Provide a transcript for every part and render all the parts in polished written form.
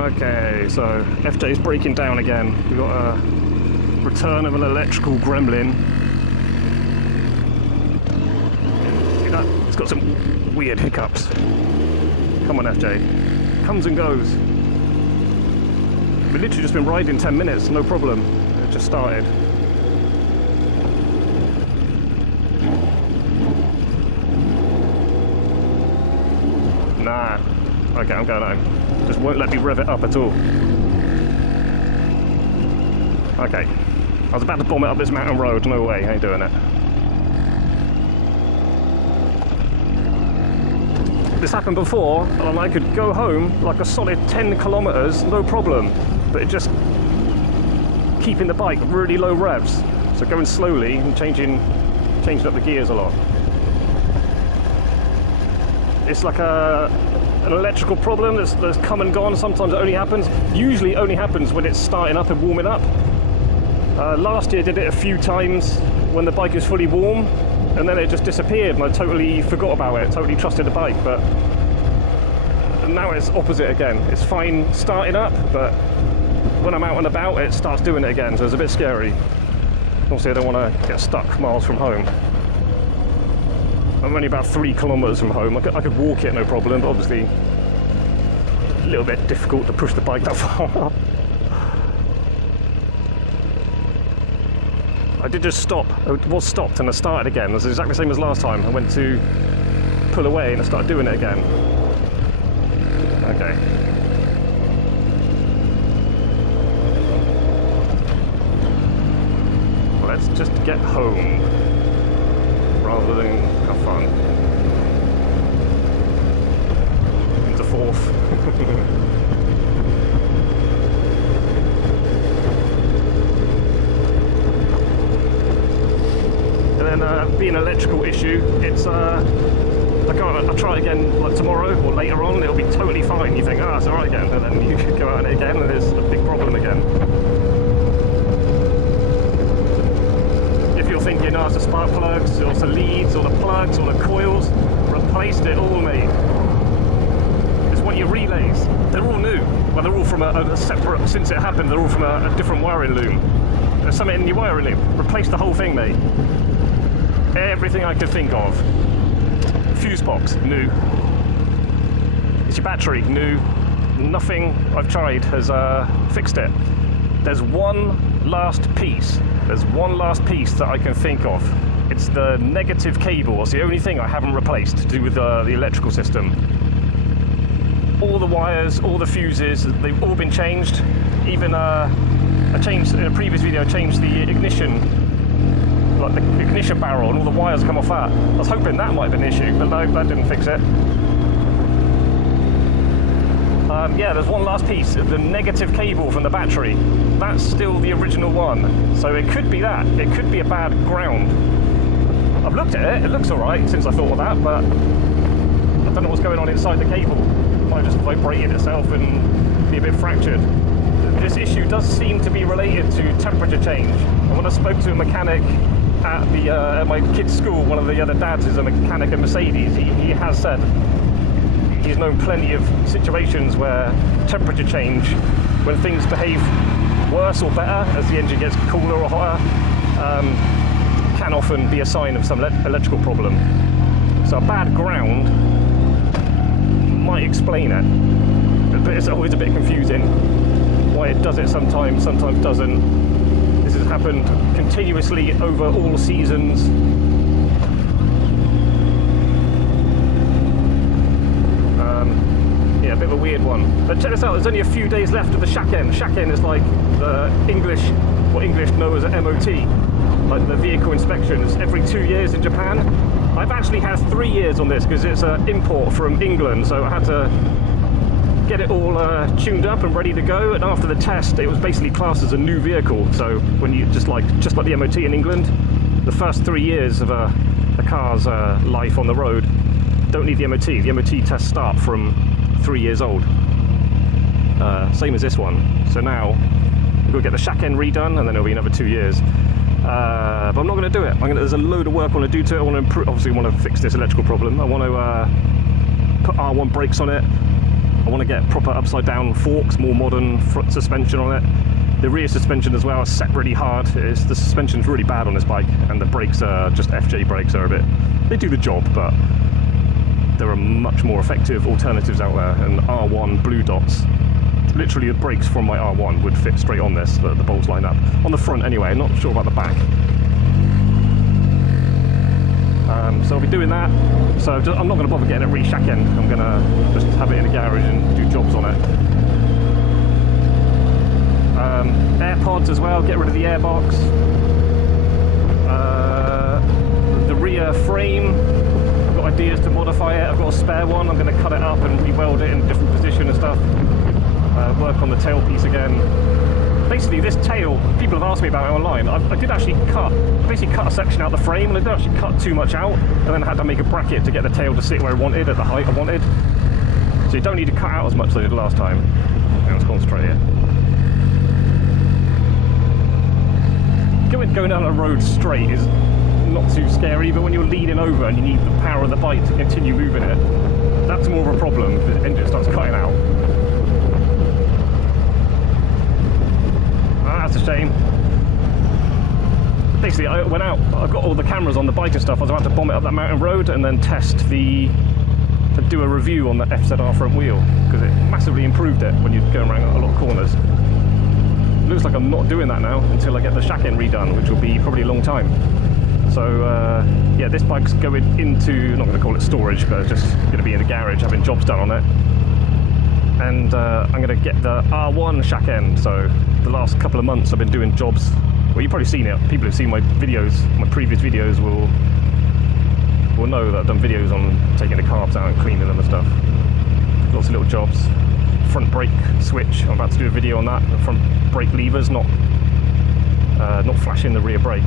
Okay, so FJ's breaking down again. We've got a return of an electrical gremlin. See that? It's got some weird hiccups. Come on, FJ. Comes and goes. We've literally just been riding 10 minutes, no problem. It just started. Nah. Okay, I'm going home. Just won't let me rev it up at all. Okay. I was about to bomb it up this mountain road. No way, I ain't doing it. This happened before, and I could go home like a solid 10 kilometers, no problem. But it just keeping the bike really low revs. So going slowly and changing up the gears a lot. It's like an electrical problem that's come and gone. Sometimes it only happens. Usually it only happens when it's starting up and warming up. Last year I did it a few times when the bike is fully warm, and then it just disappeared and I totally forgot about it, totally trusted the bike. But now it's opposite again. It's fine starting up, but when I'm out and about it starts doing it again, so it's a bit scary. Obviously I don't want to get stuck miles from home. I'm only about 3 kilometers from home. I could walk it no problem, but obviously a little bit difficult to push the bike that far. I did just stop. I was stopped and I started again. It was exactly the same as last time. I went to pull away and I started doing it again. Okay. Well, let's just get home rather than have fun. Into fourth. And then being an electrical issue, it's I'll try it again like tomorrow or later on, it'll be totally fine. You think, it's alright again, and then you go out on it again and there's a big problem again. If you're thinking, it's the spark plugs, or it's the leads, or the plugs, or the coils, replaced it all, mate. It's one of your relays. They're all new. Well, they're all from a separate, since it happened, they're all from a different wiring loom. There's something in your wiring loom. Replace the whole thing, mate. Everything I could think of. Fuse box, new. It's your battery, new. Nothing I've tried has fixed it. There's one last piece. There's one last piece that I can think of. It's the negative cable. It's the only thing I haven't replaced to do with the electrical system. All the wires, all the fuses, they've all been changed. Even I changed, in a previous video, I changed the ignition, like the ignition barrel, and all the wires come off that. I was hoping that might have been an issue, but no, that didn't fix it. Yeah, there's one last piece, the negative cable from the battery. That's still the original one. So it could be that. It could be a bad ground. I've looked at it, it looks alright since I thought of that, but I don't know what's going on inside the cable. It might have just vibrated itself and be a bit fractured. This issue does seem to be related to temperature change. And when I spoke to a mechanic at my kid's school, one of the other dads is a mechanic at Mercedes, he has said he's known plenty of situations where temperature change, when things behave worse or better as the engine gets cooler or hotter, can often be a sign of some electrical problem. So a bad ground might explain it, but it's always a bit confusing why it does it sometimes doesn't. This has happened continuously over all seasons. Yeah, a bit of a weird one. But check this out, there's only a few days left of the shaken. Shaken is like the what English know as an MOT, like the vehicle inspection. It's every 2 years in Japan. I've actually had 3 years on this because it's an import from England, so I had to get it all tuned up and ready to go, and after the test it was basically classed as a new vehicle. So when you just like the MOT in England, the first 3 years of a car's life on the road don't need the MOT. The MOT tests start from 3 years old. Same as this one. So now we'll get the shack end redone, and then it'll be another 2 years. But I'm not going to do it. There's a load of work I want to do to it. I want to obviously want to fix this electrical problem. I want to put R1 brakes on it. I want to get proper upside down forks, more modern front suspension on it. The rear suspension as well is set really hard. The suspension's really bad on this bike, and the brakes are just FJ brakes are a bit, they do the job, but there are much more effective alternatives out there, and R1 blue dots, literally the brakes from my R1 would fit straight on this, the bolts line up. On the front anyway, not sure about the back. So I'll be doing that. So I'm not going to bother getting it re-shack-end. I'm going to just have it in a garage and do jobs on it. AirPods as well, get rid of the airbox. The rear frame, I've got ideas to modify it. I've got a spare one. I'm going to cut it up and re-weld it in a different position and stuff. Work on the tailpiece again. Basically, this tail, people have asked me about it online. I did actually cut a section out the frame, and I did actually cut too much out, and then I had to make a bracket to get the tail to sit where I wanted, at the height I wanted. So you don't need to cut out as much as I did last time. Now let's concentrate here. Going down a road straight is not too scary, but when you're leaning over and you need the power of the bike to continue moving it, that's more of a problem if the engine starts cutting out. That's a shame. Basically, I went out, I've got all the cameras on the bike and stuff. I was about to bomb it up that mountain road and then to do a review on the FZR front wheel, because it massively improved it when you're going around a lot of corners. Looks like I'm not doing that now until I get the shack end redone, which will be probably a long time. So yeah, this bike's going into, not going to call it storage, but it's just going to be in the garage having jobs done on it. And I'm going to get the R1 shack end. So the last couple of months I've been doing jobs. Well, you've probably seen it. People who've seen my videos, my previous videos will know that I've done videos on taking the carbs out and cleaning them and stuff. Lots of little jobs. Front brake switch, I'm about to do a video on that. The front brake levers, not flashing the rear brake.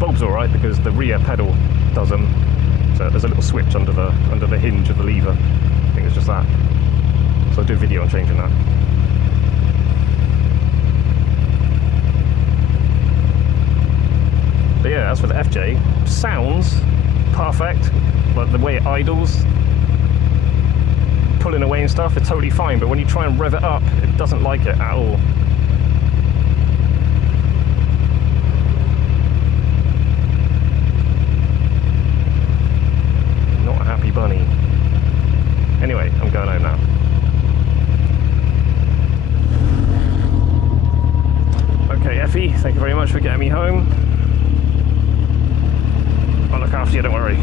Bulb's alright because the rear pedal does them. So there's a little switch under the hinge of the lever. I think it's just that. So I'll do a video on changing that. But yeah, as for the FJ, sounds perfect, but the way it idles, pulling away and stuff, it's totally fine, but when you try and rev it up, it doesn't like it at all. Not a happy bunny. Anyway, I'm going home now. Okay, Effie, thank you very much for getting me home. I'll look after you, don't worry.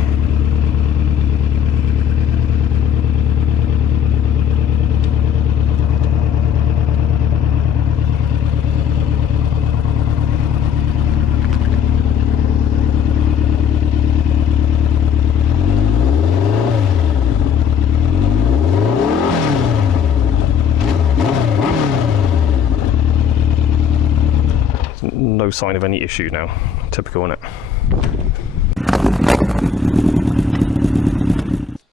No sign of any issue now. Typical, isn't it?